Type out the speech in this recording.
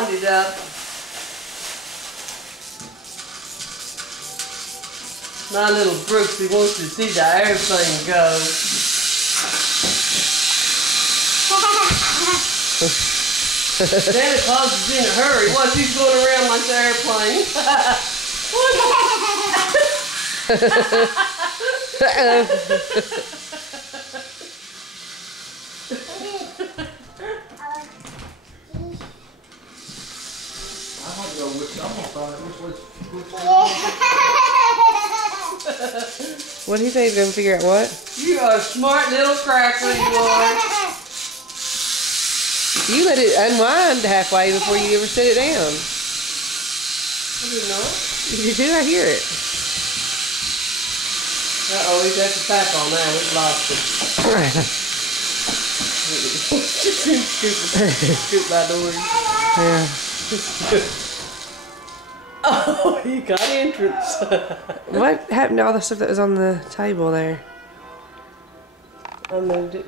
wind it up. My little Brooksy wants to see the airplane go. Santa Claus is in a hurry. Watch, he's going around like the airplane. I'm gonna go with you. I'm gonna find out which What did he say? He's gonna figure out what? You are a smart little cracker, you are. You let it unwind halfway before you ever set it down. I didn't know it. You do, I hear it. Uh-oh, he's got the pack on now. We've lost it. Scoop my doors. Yeah. Oh, he got entrance. What happened to all the stuff that was on the table there? I moved it.